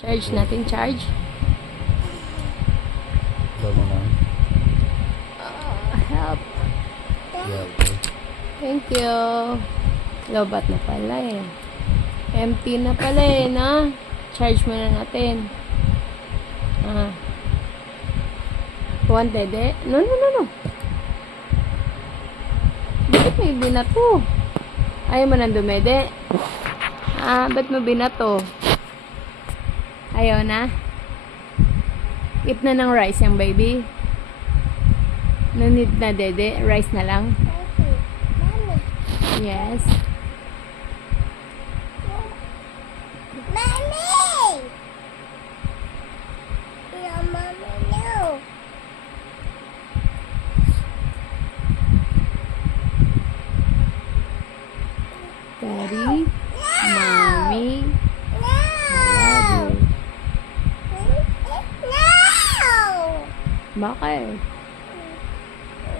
Charge natin, charge. Bago na. Help. Yeah, okay. Thank you. Lobat na pala eh. Empty na pala eh, na. Charge muna natin. Want dede? No. Bakit may binato? Ayaw mo nang dumede? Ba't mo binato? Ayaw na? Eat na ng rice yung baby. No need na dede? Rice na lang? Yes. Mommy! No, Mommy, no. Daddy, Mommy, No! I love you. No! Bakit?